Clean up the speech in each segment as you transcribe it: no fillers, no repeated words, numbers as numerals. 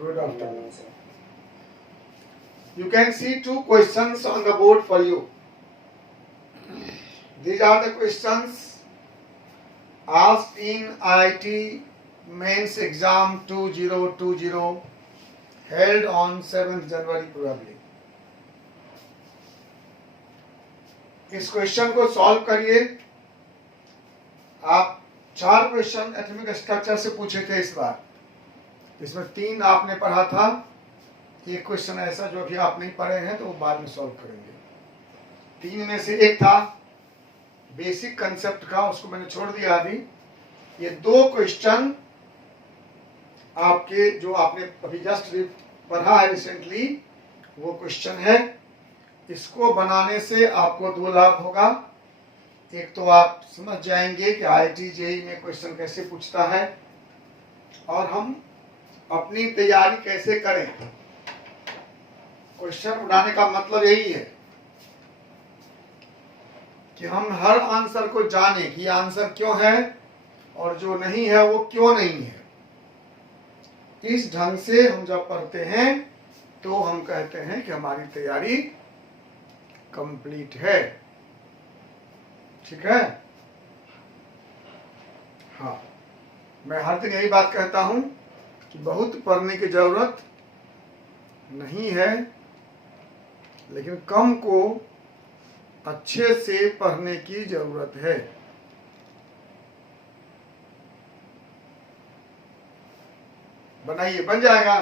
Good afternoon, sir. You can see two questions on the board for you. These are the questions asked in IIT Mains Exam 2020 held on 7th January probably. इस question को solve करिए। आप 4 question atomic structure से पूछे थे इस बार। इसमें 3 आपने पढ़ा था, एक क्वेश्चन ऐसा जो कि आप नहीं पढ़े हैं तो वो बाद में सॉल्व करेंगे। 3 में से एक था बेसिक कंसेप्ट का, उसको मैंने छोड़ दिया अभी। ये 2 क्वेश्चन आपके जो आपने अभी जस्ट पढ़ा है रिसेंटली, वो क्वेश्चन है। इसको बनाने से आपको 2 लाभ होगा। एक तो आप समझ जाएंगे कि IIT JEE में क्वेश्चन कैसे पूछता है और हम अपनी तैयारी कैसे करें। क्वेश्चन उठाने का मतलब यही है कि हम हर आंसर को जाने कि आंसर क्यों है और जो नहीं है वो क्यों नहीं है। इस ढंग से हम जब पढ़ते हैं तो हम कहते हैं कि हमारी तैयारी कंप्लीट है। ठीक है? हाँ, मैं हर दिन यही बात कहता हूं कि बहुत पढ़ने की जरूरत नहीं है, लेकिन कम को अच्छे से पढ़ने की जरूरत है। बनाइए, बन जाएगा।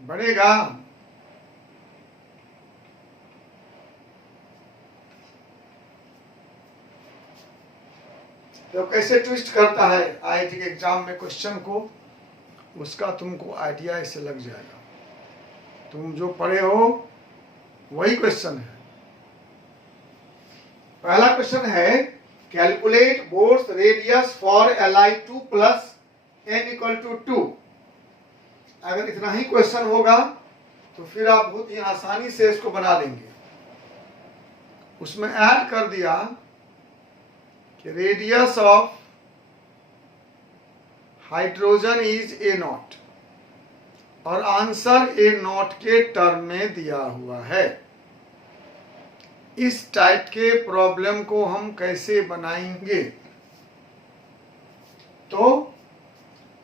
बनेगा। तो कैसे ट्विस्ट करता है IIT के एग्जाम में क्वेश्चन को, उसका तुमको आइडिया इससे लग जाएगा। तुम जो पढ़े हो वही क्वेश्चन है। पहला क्वेश्चन है calculate boards radius for Li2 plus n = 2। अगर इतना ही क्वेश्चन होगा तो फिर आप बहुत ही आसानी से इसको बना लेंगे। उसमें ऐड कर दिया कि radius of hydrogen is A0 और आंसर A0 के टर्म में दिया हुआ है। इस टाइप के प्रॉब्लम को हम कैसे बनाएंगे? तो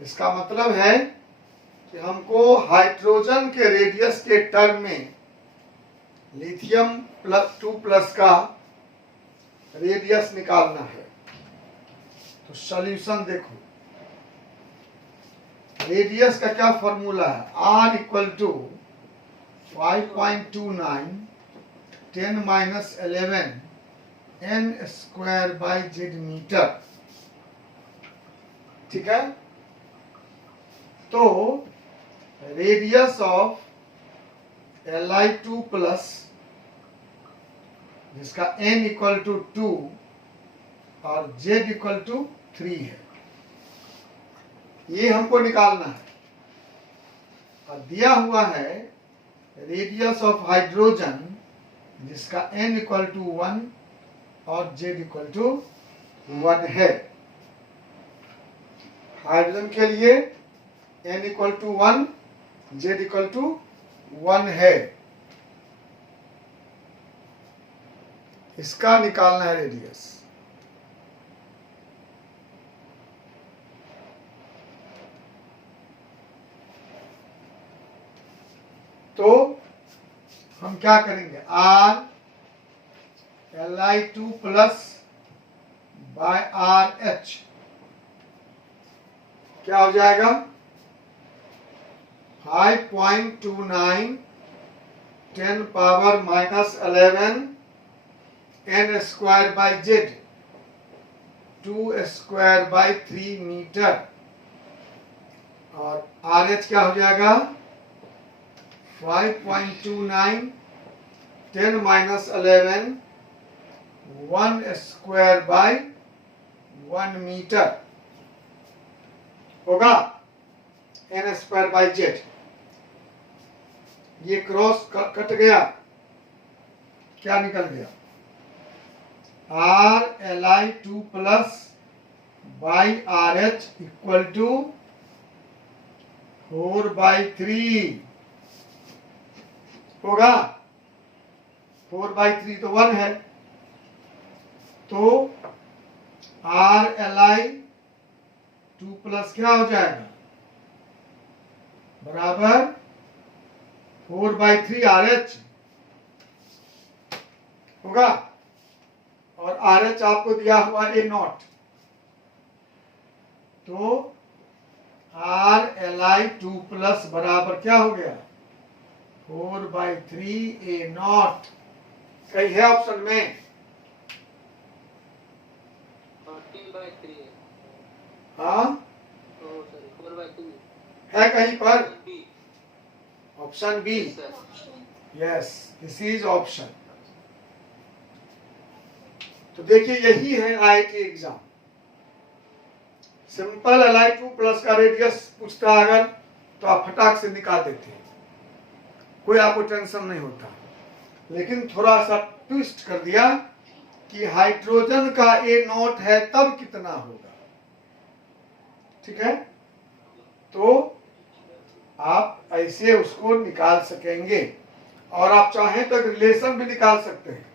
इसका मतलब है कि हमको हाइड्रोजन के रेडियस के टर्म में लिथियम 2+ का रेडियस निकालना है। तो सॉल्यूशन देखो, रेडियस का क्या फॉर्मूला है? R = 5.29 10 - 11 n² / z metre. ठीक है? तो रेडियस ऑफ Li2 प्लस, जिसका n = 2 और z = 3 है, ये हमको निकालना है। और दिया हुआ है रेडियस ऑफ हाइड्रोजन, जिसका n = 1 और z = 1 है। हाइड्रोजन के लिए n = 1 z = 1 है। इसका निकालना है रेडियस। तो हम क्या करेंगे? R Li2 plus by RH क्या हो जाएगा? 5.29 10 - 11 n² / z 2² / 3 मीटर। और RH क्या हो जाएगा? 5.29 10 - 11 1² / 1 मीटर होगा n² / z। ये क्रॉस कट गया, क्या निकल गया? R Li2 plus by R H equal to 4/3 होगा। 4/3 तो 1 है, तो आर एल आई 2 प्लस क्या हो जाएगा, बराबर 4/3 आर एच होगा। और आर एच आपको दिया हुआ ए नॉट, तो आर एल आई 2 प्लस बराबर क्या हो गया, 4/3 ए नॉट। सही है ऑप्शन में, 14/3 है। हाँ सॉरी 4/2 है कहीं पर, B. Option B, yes this is option. तो देखिए यही है IIT exam. Simple Li2 plus का रेडियस पूछता अगर तो आप फटाक से निकाल देते हैं, कोई आपको टेंशन नहीं होता। लेकिन थोड़ा सा ट्विस्ट कर दिया कि हाइड्रोजन का ए नॉट है तब कितना होगा, ठीक है, तो आप ऐसे उसको निकाल सकेंगे। और आप चाहें तो रिलेशन भी निकाल सकते हैं,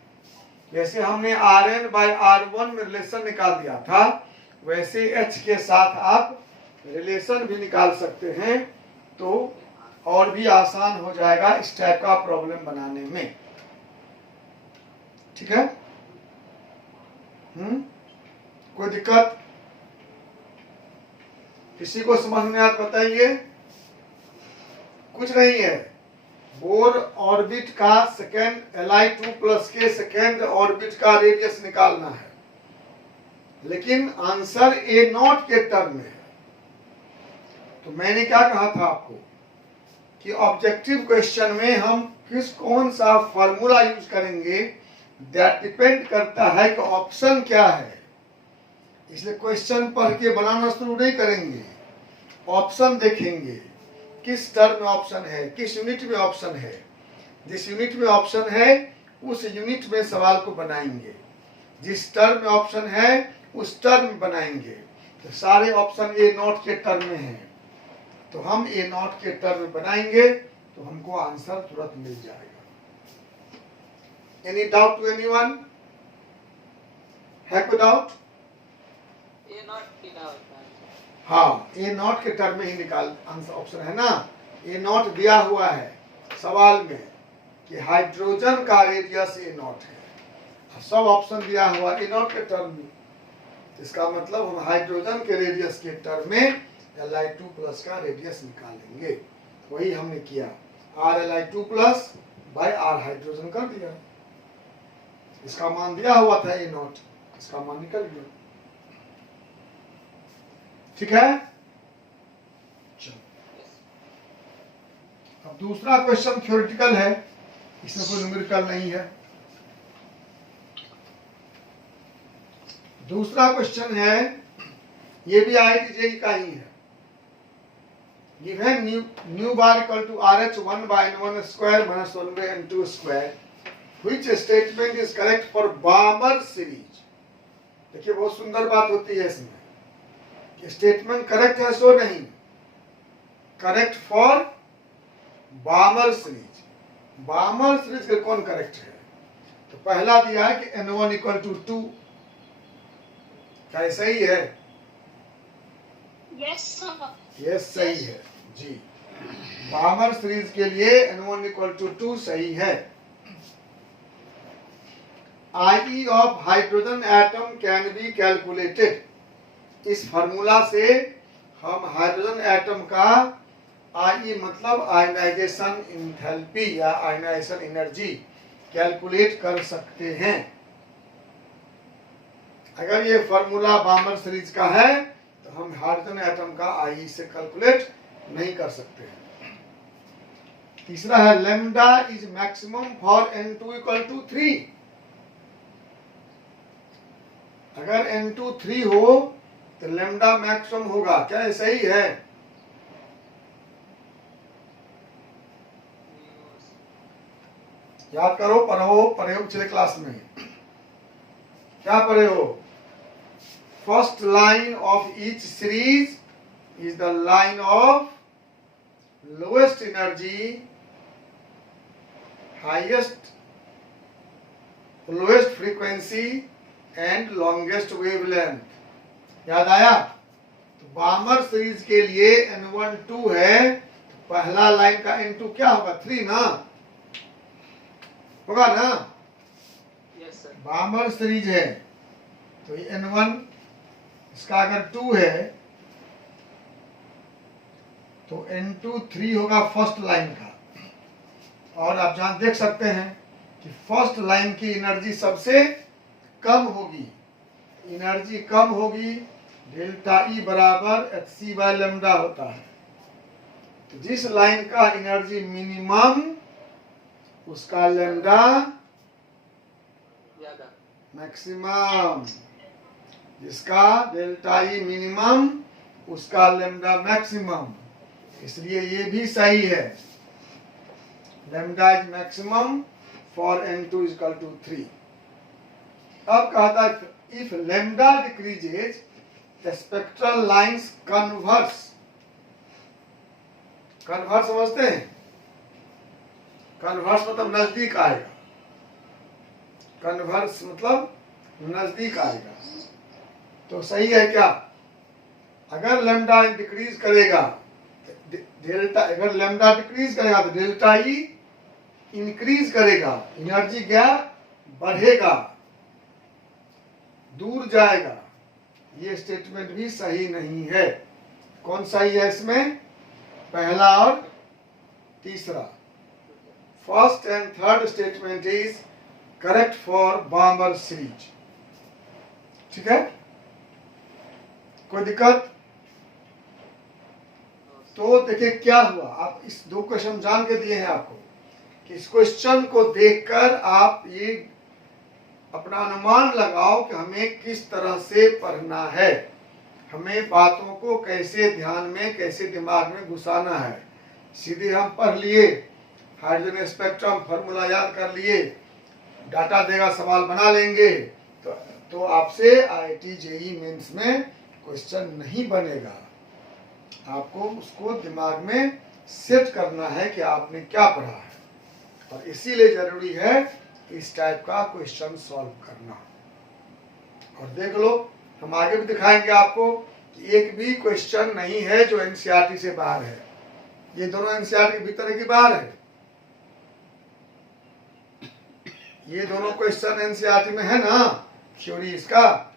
जैसे हमने Rn/R1 में रिलेशन निकाल दिया था, वैसे H के साथ आप रिलेशन भी निकाल सकते हैं, तो और भी आसान हो जाएगा इस टाइप का प्रॉब्लम बनाने में, ठीक है। कोई दिक्कत, किसी को समझ में आया बताइए। कुछ नहीं है, बोर ऑर्बिट का सेकेंड Li2 प्लस के सेकेंड ऑर्बिट का रेडियस निकालना है, लेकिन आंसर ए नॉट के टर्म में है। तो मैंने क्या कहा था आपको कि ऑब्जेक्टिव क्वेश्चन में हम कौन सा फॉर्मूला यूज करेंगे, दैट डिपेंड करता है कि ऑप्शन क्या है। इसलिए क्वेश्चन पढ़ के बनाना शुरू नहीं करेंगे, ऑप्शन देखेंगे, किस टर्म में ऑप्शन है, किस यूनिट में ऑप्शन है। जिस यूनिट में ऑप्शन है उस यूनिट में सवाल को बनाएंगे, जिस टर्म में ऑप्शन है उस टर्म में बनाएंगे। तो सारे ऑप्शन ए नॉट के टर्म में हैं, तो हम ए नॉट के टर्म में बनाएंगे तो हमको आंसर तुरंत मिल जाएगा। एनी डाउट टू एनीवन, है कोई डाउट? ए नॉट कितना होता है? हाँ, ए नॉट के टर्म में ही निकाल आंसर, ऑप्शन है ना, ए नॉट दिया हुआ है सवाल में कि हाइड्रोजन का रेडियस ए नॉट है, सब ऑप्शन दिया हुआ ए नॉट के टर्म में। इसका मतलब हम हाइड्रोजन के रेडियस के टर्म में Li2 प्लस का रेडियस निकालेंगे। वही हमने किया, RLi2 plus by R hydrogen कर दिया। इसका मान दिया हुआ था ए नॉट, इसका मान निकल गया, ठीक है। चलो अब दूसरा क्वेश्चन थ्योरेटिकल है, इसमें कोई न्यूमेरिकल नहीं है। दूसरा क्वेश्चन है, ये भी IIT JEE का ही है। Given nu bar equal to RH 1/n1 square minus 1/n2 square, which statement is correct for Balmer series? देखिए बहुत सुंदर बात होती है इसमें कि स्टेटमेंट करेक्ट है सो नहीं, करेक्ट फॉर बामर सीरीज। बामर सीरीज के कौन करेक्ट है? तो पहला दिया है कि n1 इक्वल टू 2, क्या सही है? यस सही है जी। बामर सीरीज के लिए n1 इक्वल टू 2 सही है। IE of hydrogen atom can be calculated. इस फार्मूला से हम हाइड्रोजन एटम का IE मतलब आयनाइजेशन एंथैल्पी या आयनाइजेशन एनर्जी कैलकुलेट कर सकते हैं। अगर ये फार्मूला बामर सीरीज का है तो हम हाइड्रोजन एटम का IE से कैलकुलेट नहीं कर सकते हैं। तीसरा है lambda is maximum for n2 equal to 3। अगर n2 3 हो तो लैम्डा मैक्सिमम होगा, क्या ये सही है? याद करो, पढ़ो, पढ़े हो पिछले क्लास में क्या पढ़े हो? first line of each series is the line of lowest energy, lowest frequency and longest wavelength. याद आया? तो बामर सीरीज के लिए N1 2 है, तो पहला लाइन का N2 क्या होगा? 3 ना होगा ना? Yes sir. बामर सीरीज है तो ये N1 इसका अगर 2 है तो N2 3 होगा फर्स्ट लाइन का। और आप जहां देख सकते हैं कि फर्स्ट लाइन की एनर्जी सबसे कम होगी, एनर्जी कम होगी, डेल्टा ई बराबर hc बाय लैम्डा होता है। तो जिस लाइन का एनर्जी मिनिमम उसका लैम्डा ज्यादा, मैक्सिमम, जिसका डेल्टा ई मिनिमम उसका लैम्डा मैक्सिमम। इसलिए ये भी सही है, lambda is maximum for N2 is equal to 3। अब कहता है if lambda decreases the spectral lines converse. Converse समझते हैं? कन्वर्स मतलब नजदीक आएगा, कन्वर्स मतलब नजदीक आएगा। तो सही है क्या? अगर लैम्डा डिक्रीज करेगा, डेल्टा, अगर लैम्डा डिक्रीज करेगा तो डेल्टा ई इंक्रीज करेगा, एनर्जी गैप बढ़ेगा, दूर जाएगा। ये स्टेटमेंट भी सही नहीं है। कौन सही है इसमें? पहला और तीसरा। First and third statement is correct for बामर series. ठीक है, कोई दिक्कत? तो देखिए क्या हुआ, आप इस दो क्वेश्चन जान के दिए हैं आपको कि इस क्वेश्चन को देखकर आप ये अपना अनुमान लगाओ कि हमें किस तरह से पढ़ना है, हमें बातों को कैसे ध्यान में, कैसे दिमाग में घुसाना है। सीधे हम पढ़ लिए, हाइड्रोजन स्पेक्ट्रम फार्मूला याद कर लिए, डाटा देगा सवाल बना लेंगे, तो आपसे IIT JEE मेंस में क्वेश्चन नहीं बनेगा। आपको उसको दिमाग में सेट करना है कि आपने क्या पढ़ा है, और इसीलिए जरूरी है इस टाइप का क्वेश्चन सॉल्व करना। और देख लो, हम आगे भी दिखाएंगे आपको कि एक भी क्वेश्चन नहीं है जो NCERT से बाहर है। ये दोनों NCERT के भीतर है कि बाहर है? ये दोनों क्वेश्चन NCERT में है ना, थ्योरी इसका,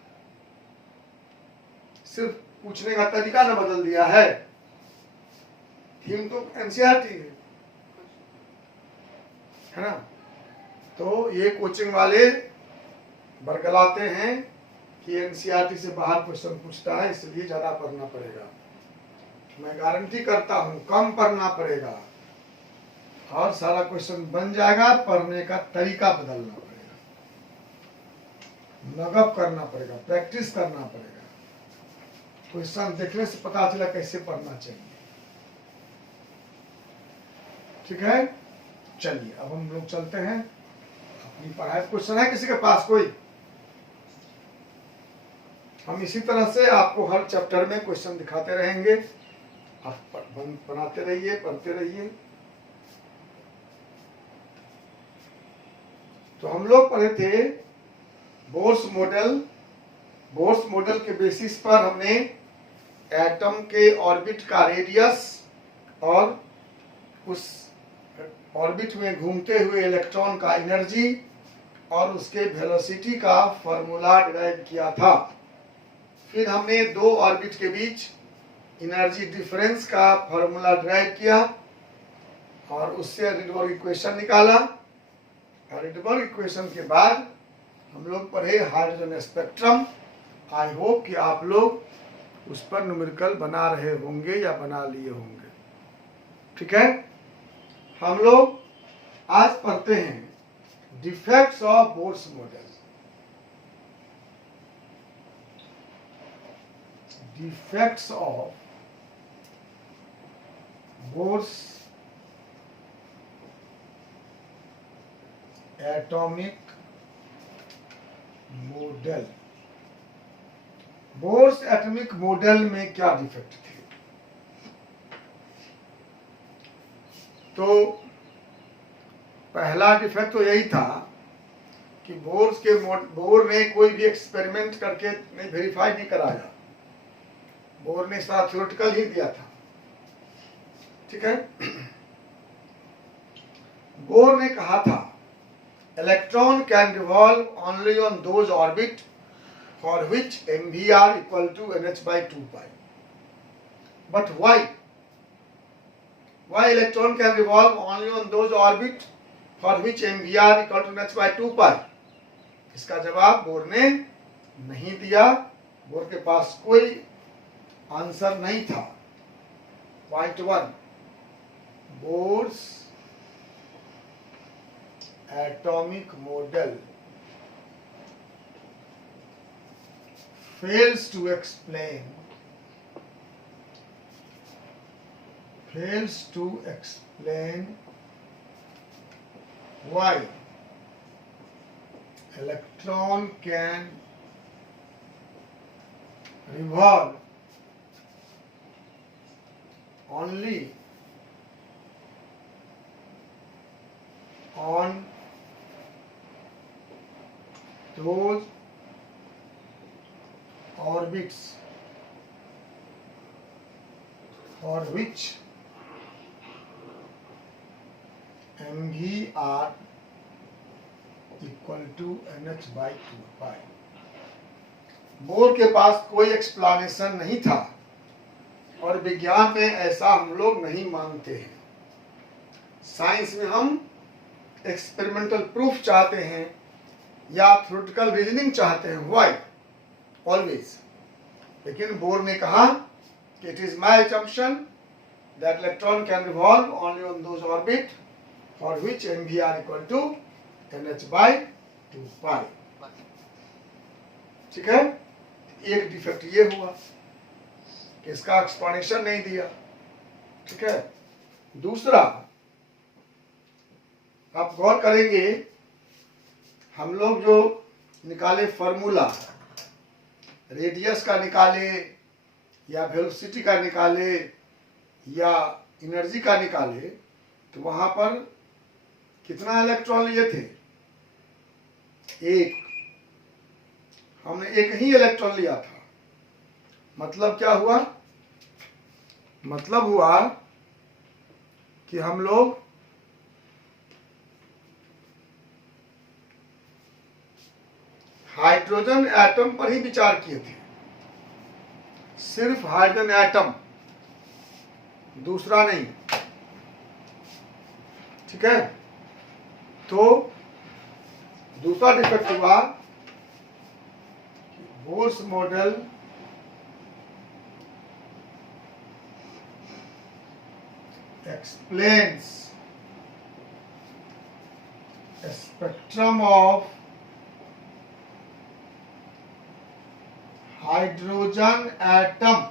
सिर्फ पूछने का तरीका ना बदल दिया है, थीम तो NCERT है ना। तो ये कोचिंग वाले बरगलाते हैं कि NCERT से बाहर क्वेश्चन पूछता है, इसलिए ज्यादा पढ़ना पड़ेगा। मैं गारंटी करता हूं कम पढ़ना पड़ेगा और सारा क्वेश्चन बन जाएगा। पढ़ने का तरीका बदलना पड़ेगा, लगअप करना पड़ेगा, प्रैक्टिस करना पड़ेगा। क्वेश्चन देखने से पता चला कैसे पढ़ना चाहिए। ठीक है, चलिए अब हम लोग चलते हैं अपनी पढ़ाई। क्वेश्चन है किसी के पास कोई? हम इसी तरह से आपको हर चैप्टर में क्वेश्चन दिखाते रहेंगे, आप बनाते रहिए, पढ़ते रहिए। तो हम लोग पढ़े थे बोर्स मॉडल। बोर्स मॉडल के बेसिस पर हमने एटम के ऑर्बिट का रेडियस और उस ऑर्बिट में घूमते हुए इलेक्ट्रॉन का एनर्जी और उसके वेलोसिटी का फॉर्मूला डिराइव किया था। फिर हमने दो ऑर्बिट के बीच एनर्जी डिफरेंस का फॉर्मूला डिराइव किया और उससे रिडबर्ग इक्वेशन निकाला। और रिडबर्ग इक्वेशन के बाद हम लोग पढ़े हाइड्रोजन स्पेक्ट्रम। आई होप कि आप लोग उस पर न्यूमेरिकल बना रहे होंगे या बना लिए होंगे। ठीक है, हम लोग आज पढ़ते हैं defects of Bohr's model. Defects of Bohr's atomic model. Bohr's atomic model में क्या डिफेक्ट थे? तो पहला डिफेक्ट तो यही था कि बोर ने कोई भी एक्सपेरिमेंट करके नहीं वेरीफाई नहीं कराया। बोर ने सारा थ्योरेटिकल ही दिया था, ठीक है। बोर ने कहा था electron can revolve only on those orbit for which mvr equal to nh/2π। But why electron can revolve only on those orbit for which mvr equal to nh/2π? इसका जवाब बोर ने नहीं दिया। बोर के पास कोई आंसर नहीं था। Point 1, Bohr's atomic model fails to explain why electron can revolve only on those orbits for which mvr equal to nh/2π। Bohr के पास कोई एक्सप्लेनेशन नहीं था और विज्ञान में ऐसा हम लोग नहीं मानते हैं। साइंस में हम एक्सपेरिमेंटल प्रूफ चाहते हैं या थ्योरेटिकल रीजनिंग चाहते हैं, व्हाई ऑलवेज। लेकिन बोर ने कहा कि it is my assumption that electron can revolve only on those orbit for which mvr equal to nh/2π। ठीक है, एक डिफेक्ट ये हुआ कि इसका एक्सप्लेनेशन नहीं दिया, ठीक है। दूसरा, आप गौर करेंगे, हम लोग जो निकाले फॉर्मूला, रेडियस का निकाले या वेलोसिटी का निकाले या एनर्जी का निकाले, तो वहां पर कितना इलेक्ट्रॉन लिए थे? एक। हमने एक ही इलेक्ट्रॉन लिया था। मतलब क्या हुआ? मतलब हुआ कि हम लोग हाइड्रोजन एटम पर ही विचार किए थे, सिर्फ हाइड्रोजन एटम, दूसरा नहीं, ठीक है। तो दूसरा डिफेक्ट हुआ, Bohr's model explains a spectrum of hydrogen atom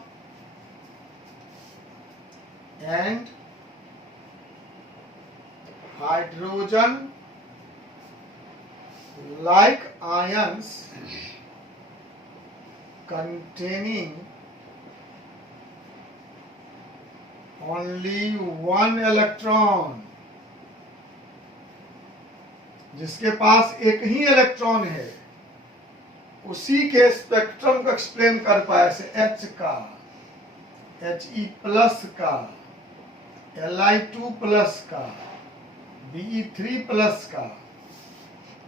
and hydrogen like ions containing only one electron, जिसके पास एक ही इलेक्ट्रॉन है, उसी के स्पेक्ट्रम को एक्सप्लेन कर पाया, जैसे H का, He+ का, Li2+ का, Be3+ का,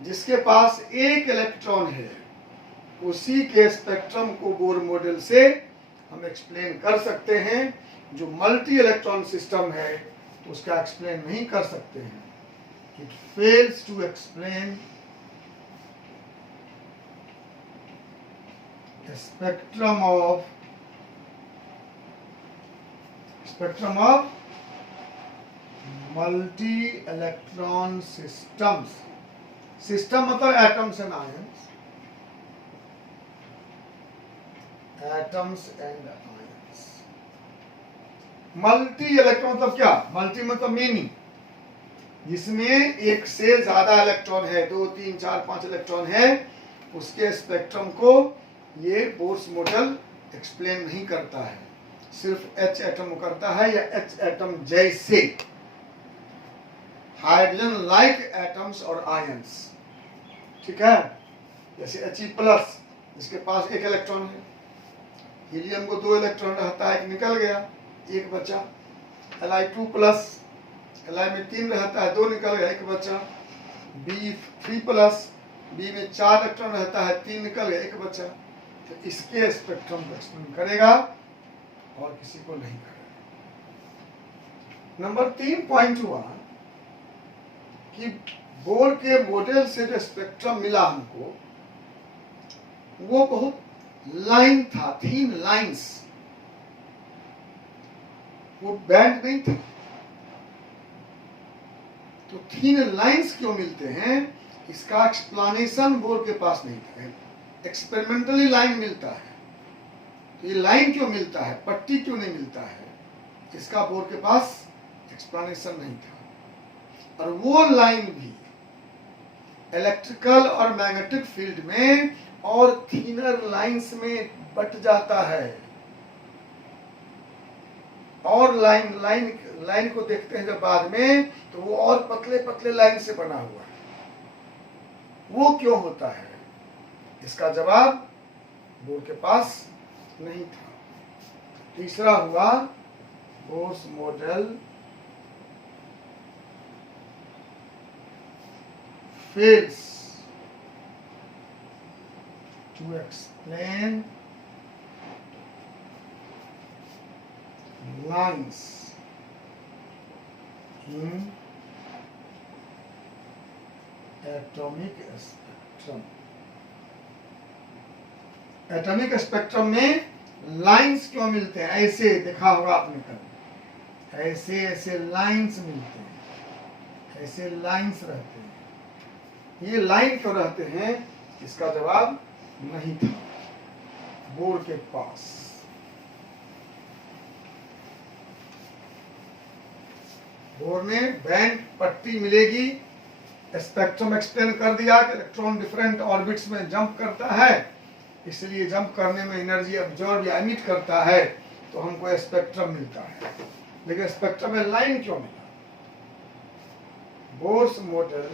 जिसके पास एक इलेक्ट्रॉन है, उसी के स्पेक्ट्रम को बोर मॉडल से हम एक्सप्लेन कर सकते हैं। जो मल्टी इलेक्ट्रॉन सिस्टम है तो उसका एक्सप्लेन नहीं कर सकते हैं। It fails to explain spectrum of multi electron systems. System मतलब atoms and ions, atoms and ions. Multi electron मतलब क्या? मल्टी मतलब मेनी, जिसमें एक से ज्यादा इलेक्ट्रॉन है, 2, 3, 4, 5 इलेक्ट्रॉन है, उसके स्पेक्ट्रम को ये बोर्स मॉडल एक्सप्लेन नहीं करता है, सिर्फ H एटम करता है या H एटम जैसे हाइड्रोजन लाइक एटम्स और आयंस। ठीक है, जैसे He+ जिसके पास एक इलेक्ट्रॉन है, हीलियम को 2 इलेक्ट्रॉन रहता है, एक निकल गया, एक बचा। Li2+, Li में 3 रहता है, 2 निकल गया, एक बचा। B3+, B में 4 इलेक्ट्रॉन रहता है, 3 निकल गया, एक बचा। तो इसके स्पेक्ट्रम को एक्सप्लेन करेगा और किसी को नहीं करेगा। नंबर 3 पॉइंट हुआ कि बोर के मॉडल से जो स्पेक्ट्रम मिला हमको वो बहुत लाइन था, थीन लाइंस, वो बैंड नहीं था। तो थीन लाइंस क्यों मिलते हैं, इसका एक्सप्लेनेशन बोर के पास नहीं था। एक्सपेरिमेंटली लाइन मिलता है, तो ये लाइन क्यों मिलता है, पट्टी क्यों नहीं मिलता है, इसका बोर के पास एक्सप्लेनेशन नहीं था। और वो लाइन भी इलेक्ट्रिकल और मैग्नेटिक फील्ड में और थीनर लाइंस में बट जाता है। और लाइन को देखते हैं जब बाद में, तो वो और पतले पतले लाइन से बना हुआ है। वो क्यों होता है, इसका जवाब बोर के पास नहीं था। तीसरा हुआ Bohr's model fails to explain lines in atomic spectrum। Atomic spectrum में लाइंस क्यों मिलते हैं, ऐसे देखा होगा आपने कभी, ऐसे ऐसे लाइंस मिलते हैं, ऐसे लाइंस रहते हैं। ये लाइन क्यों रहते हैं, इसका जवाब नहीं था बोर के पास। बोर ने बैंड पट्टी मिलेगी, स्पेक्ट्रम एक्सप्लेन कर दिया कि इलेक्ट्रॉन डिफरेंट ऑर्बिट्स में जंप करता है, इसलिए जंप करने में एनर्जी अब्जॉर्ब या एमिट करता है, तो हमको स्पेक्ट्रम मिलता है। लेकिन स्पेक्ट्रम में लाइन क्यों मिला, Bohr's model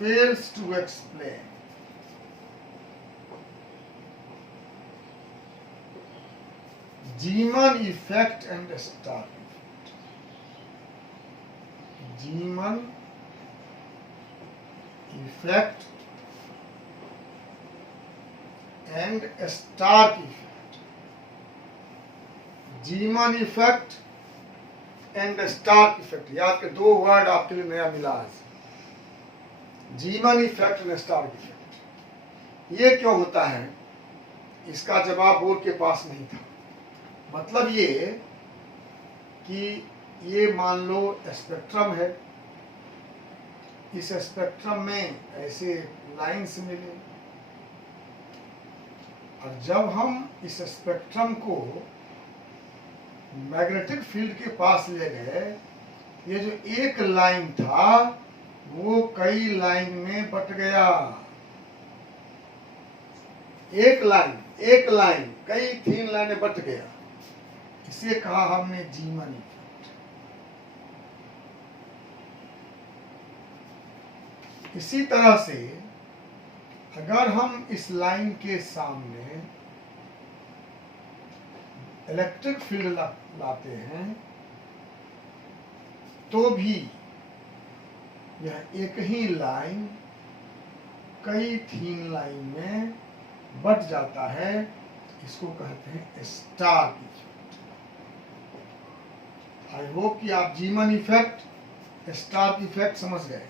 fails to explain Zeeman effect and Stark effect। Zeeman effect and Stark effect। Zeeman effect and Stark effect, याद के 2 वर्ड आपके लिए नया मिला है, जीमन इफेक्ट और स्टार्क इफेक्ट। ये क्यों होता है, इसका जवाब बोर के पास नहीं था। मतलब ये कि ये मान लो स्पेक्ट्रम है, इस स्पेक्ट्रम में ऐसे लाइंस मिले, और जब हम इस स्पेक्ट्रम को मैग्नेटिक फील्ड के पास ले गए, ये जो एक लाइन था वो कई लाइन में बट गया। एक लाइन कई थीन लाइनें बट गया, इसे कहा हमने जीमन इफेक्ट। इसी तरह से अगर हम इस लाइन के सामने इलेक्ट्रिक फील्ड लाते हैं, तो भी यह एक ही लाइन कई थीन लाइन में बट जाता है, इसको कहते हैं स्टार्क इफेक्ट। आई होप कि आप जीमन इफेक्ट, स्टार्क इफेक्ट समझ गए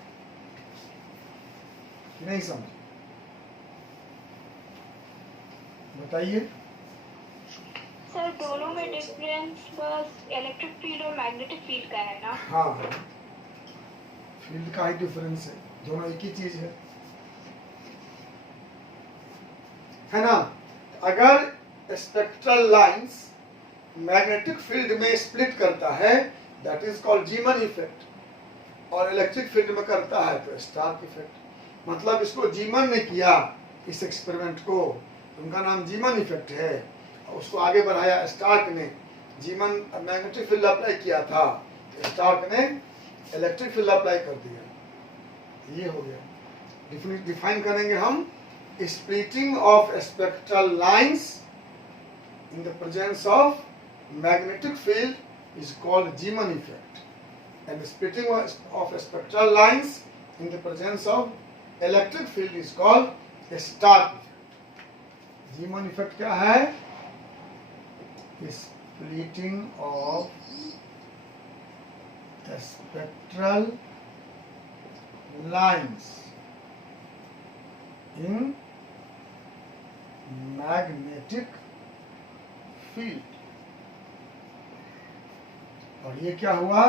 कि नहीं समझे, बताइए। सर दोनों में डिफरेंस बस इलेक्ट्रिक फील्ड और मैग्नेटिक फील्ड का है ना? हाँ, फील्ड का ही डिफरेंस है, दोनों एक ही चीज है ना। अगर स्पेक्ट्रल लाइंस मैग्नेटिक फील्ड में स्प्लिट करता है, दैट इज कॉल्ड जीमन इफेक्ट, और इलेक्ट्रिक फील्ड में करता है तो स्टार्क इफेक्ट। मतलब इसको जीमन ने किया, इस एक्सपेरिमेंट को, उनका नाम जीमन इफेक्ट है। उसको आगे बढ़ाया स्टार्क ने, जीमन मैग्नेटिक फील्ड अप्लाई किया था, स्टार्क ने इलेक्ट्रिक फील्ड अप्लाई कर दिया। ये हो गया। डिफाइन करेंगे हम, splitting of spectral lines in the presence of magnetic field is called Zeeman effect, and the splitting of spectral lines in the presence of electric field is called a Stark effect. Zeeman effect क्या है? Splitting of the spectral lines in magnetic field. और ये क्या हुआ?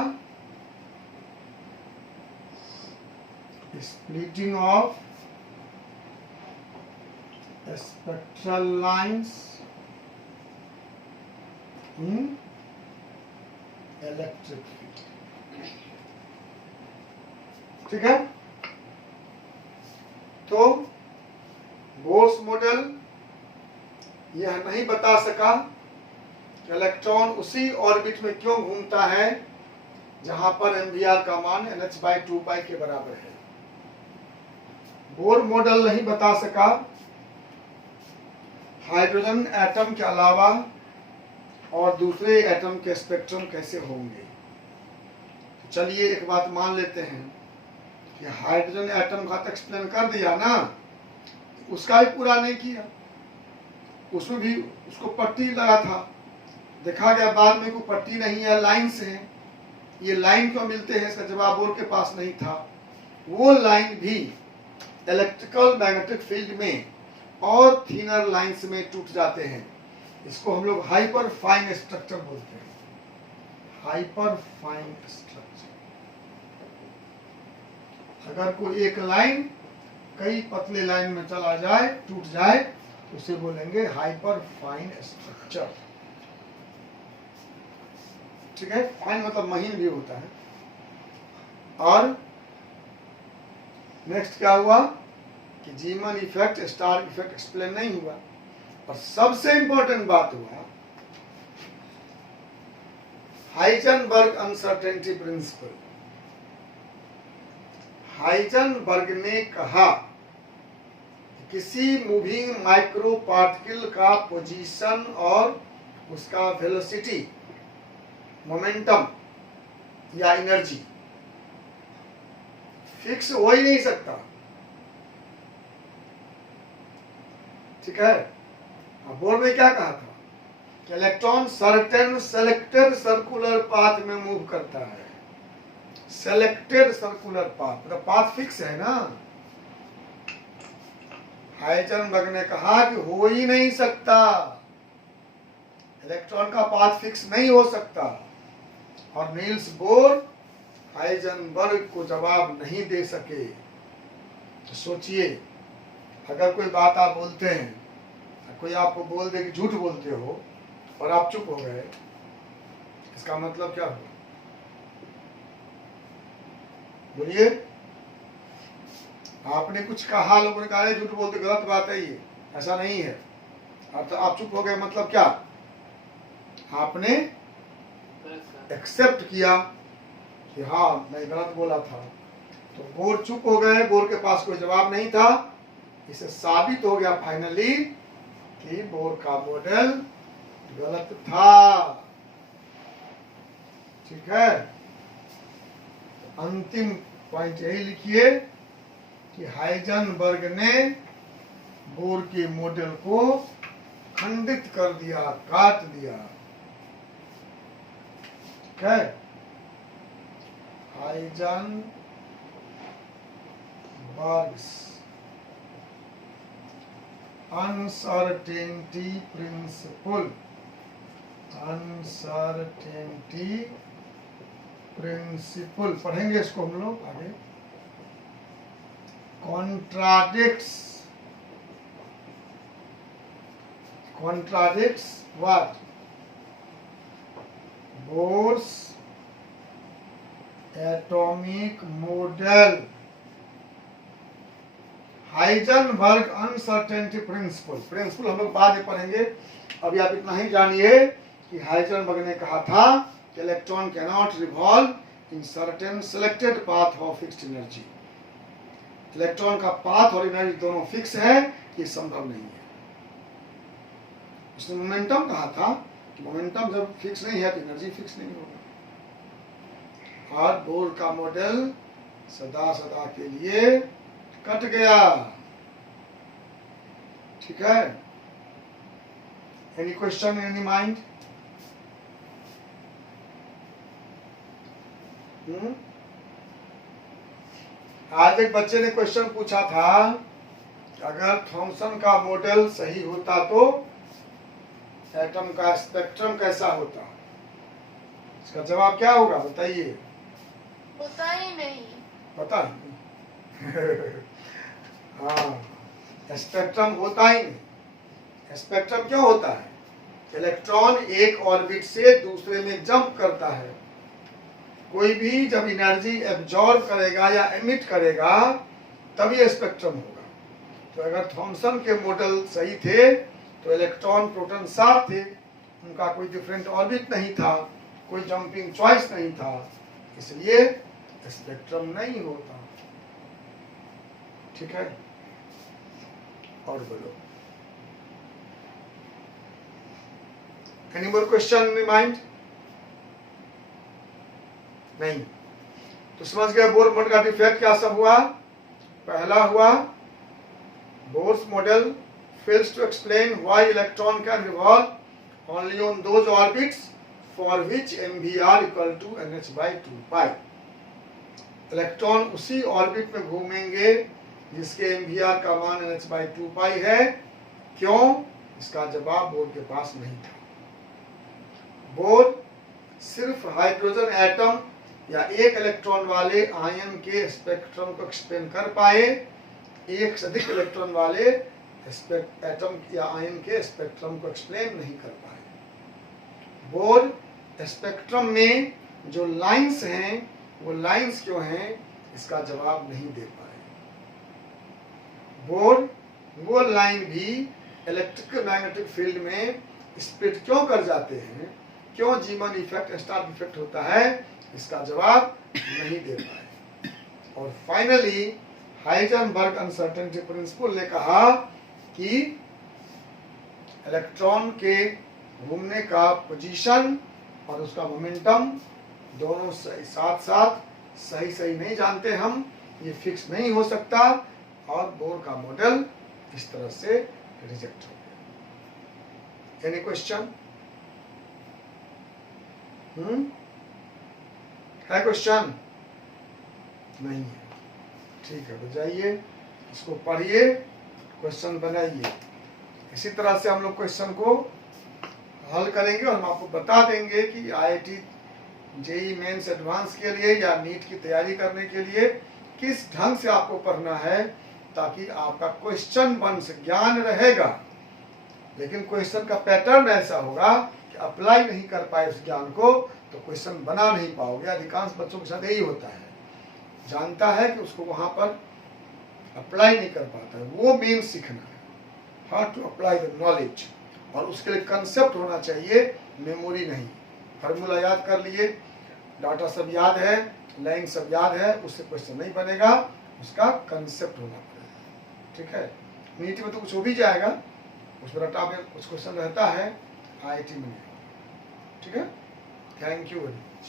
Splitting of spectral lines in electric field. ठीक है। तो Bohr's model यह नहीं बता सका इलेक्ट्रॉन उसी ऑर्बिट में क्यों घूमता है जहां पर एमवीआर का मान NH/2π के बराबर है। बोर मॉडल नहीं बता सका हाइड्रोजन एटम के अलावा और दूसरे एटम के स्पेक्ट्रम कैसे होंगे। तो चलिए एक बात मान लेते हैं कि हाइड्रोजन एटम का तो एक्सप्लेन कर दिया ना, उसका भी पूरा नहीं किया। उसमें भी उसको पट्टी लगा था, देखा गया बाद में कोई पट्टी नहीं है, लाइन्स है। ये लाइन क्यों मिलते हैं, इसका जवाब बोर के पास नहीं था। वो लाइन भी इलेक्ट्रिकल मैग्नेटिक फील्ड में और थिनर लाइंस में टूट जाते हैं। इसको हम लोग हाइपर फाइन स्ट्रक्चर बोलते हैं, हाइपर फाइन स्ट्रक्चर। अगर कोई एक लाइन कई पतले लाइन में चला जाए, टूट जाए, तो उसे बोलेंगे हाइपर फाइन स्ट्रक्चर। ठीक है। फाइन मतलब महीन भी होता है। और नेक्स्ट क्या हुआ कि Zeeman effect, Stark effect explain नहीं हुआ। और सबसे इंपॉर्टेंट बात हुआ हाइजेनबर्ग अनसर्टेनिटी प्रिंसिपल। हाइजेनबर्ग ने कहा कि किसी मूविंग माइक्रो पार्टिकल का पोजीशन और उसका वेलोसिटी, मोमेंटम या एनर्जी फिक्स हो ही नहीं सकता। ठीक है। अब बोर्ड में क्या कहा था कि electron certain selected circular path में मूव करता है। सेलेक्टेड सर्कुलर पाथ मतलब पाथ फिक्स है ना। हाइजेनबर्ग ने कहा कि हो ही नहीं सकता, इलेक्ट्रॉन का पाथ फिक्स नहीं हो सकता। और नील्स बोर हाइजेनबर्ग को जवाब नहीं दे सके। तो सोचिए, अगर कोई बात आप बोलते हैं, कोई आपको बोल दे कि झूठ बोलते हो और आप चुप हो गए, इसका मतलब क्या हुआ? बोलिए। आपने कुछ कहा, लोगों ने कहा झूठ बोलते, गलत बात है ये, ऐसा नहीं है। अब तो आप चुप हो गए, मतलब क्या? आपने एक्सेप्ट किया कि हाँ मैं गलत बोला था। तो बोर चुप हो गए, बोर के पास कोई जवाब नहीं था। इसे साबित हो गया फाइनली कि बोर का मॉडल गलत था। ठीक है। अंतिम पॉइंट यही लिखिए कि हाइजेनबर्ग ने बोर के मॉडल को खंडित कर दिया, काट दिया। ठीक है। हाइजेनबर्ग्स अनसर्टेनिटी प्रिंसिपल, अनसर्टेनिटी प्रिंसिपल पढ़ेंगे इसको हम लोग आगे। contradicts what? Bohr's atomic model Heisenberg uncertainty principle हम लोग बाद में पढ़ेंगे। अभी आप इतना ही जानिए कि हाइजेनबर्ग ने कहा था कि electron can not revolve in certain selected path of fixed energy. Electron का पाथ और एनर्जी दोनों फिक्स है, ये संभव नहीं है। उसने मोमेंटम कहा था कि मोमेंटम जब फिक्स नहीं है तो एनर्जी फिक्स नहीं होगा। और बोर का मॉडल सदा सदा के लिए कट गया। ठीक है, एनी क्वेश्चन एनी माइंड? आज एक बच्चे ने क्वेश्चन पूछा था अगर थॉमसन का मॉडल सही होता तो एटम का स्पेक्ट्रम कैसा होता। इसका जवाब क्या होगा बताइए? पता ही नहीं। पता नहीं। हाँ, स्पेक्ट्रम होता ही नहीं। स्पेक्ट्रम क्यों होता है? इलेक्ट्रॉन एक ऑर्बिट से दूसरे में जंप करता है। कोई भी जब एनर्जी एब्जॉर्ब करेगा या एमिट करेगा तब ये स्पेक्ट्रम होगा। तो अगर थॉमसन के मॉडल सही थे तो इलेक्ट्रॉन प्रोटॉन साथ थे, उनका कोई डिफरेंट ऑर्बिट नहीं था, कोई जंपिंग चॉइस नहीं था, इसलिए स्पेक्ट्रम नहीं होता। ठीक है, और बोलो। Any more question in mind? नहीं तो समझ गए बोर मॉडल का डिफेक्ट क्या सब हुआ। पहला हुआ Bohr's model fails to explain why electron can revolve only on those orbits for which mvr equal to nh by 2 pi। Electron उसी ऑर्बिट में घूमेंगे जिसके mvr का मान nh by 2 pi है। क्यों? इसका जवाब बोर के पास नहीं था। बोर सिर्फ हाइड्रोजन एटम या एक इलेक्ट्रॉन वाले आयन के स्पेक्ट्रम को एक्सप्लेन कर पाए, एक से अधिक इलेक्ट्रॉन वाले एटम या आयन के स्पेक्ट्रम को एक्सप्लेन नहीं कर पाए। बोर स्पेक्ट्रम में जो लाइंस हैं वो लाइंस क्यों हैं इसका जवाब नहीं दे पाए। बोर वो लाइन भी इलेक्ट्रिक मैग्नेटिक फील्ड में स्प्लिट क्यों कर जाते हैं, क्यों जीमन इफेक्ट स्टार इफेक्ट होता है, इसका जवाब नहीं दे पाए। और फाइनली हाइजेनबर्ग अनसर्टेनिटी प्रिंसिपल ने कहा कि इलेक्ट्रॉन के घूमने का पोजीशन और उसका मोमेंटम दोनों साथ साथ सही नहीं जानते हम, ये फिक्स नहीं हो सकता, और बोर का मॉडल इस तरह से रिजेक्ट हो गया। Any question? है क्वेश्चन? नहीं है। ठीक है, तो जाइए इसको पढ़िए, क्वेश्चन बनाइए। इसी तरह से हम लोग क्वेश्चन को हल करेंगे और हम आपको बता देंगे कि आईआईटी जेईई मेंस एडवांस के लिए या नीट की तैयारी करने के लिए किस ढंग से आपको पढ़ना है, ताकि आपका क्वेश्चन बन से ज्ञान रहेगा, लेकिन क्वेश्चन का पैटर्न ऐसा होगा कि अप्लाई नहीं कर पाए उस ज्ञान को तो क्वेश्चन बना नहीं पाओगे। अधिकांश बच्चों के साथ यही होता है, जानता है कि उसको वहां पर अप्लाई नहीं कर पाता है। वो मेन सीखना है, how to apply the knowledge, और उसके लिए कंसेप्ट होना चाहिए, मेमोरी नहीं। फार्मूला याद कर लिए, डाटा सब याद है, लाइन सब याद है, उससे क्वेश्चन नहीं बनेगा, उसका कंसेप्ट होना पड़ेगा। ठीक है, नीट में तो कुछ हो भी जाएगा, उसमें रटा में कुछ क्वेश्चन रहता है, आईआईटी में नहीं। ठीक है, thank you very much.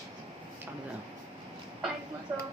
Thank you, sir.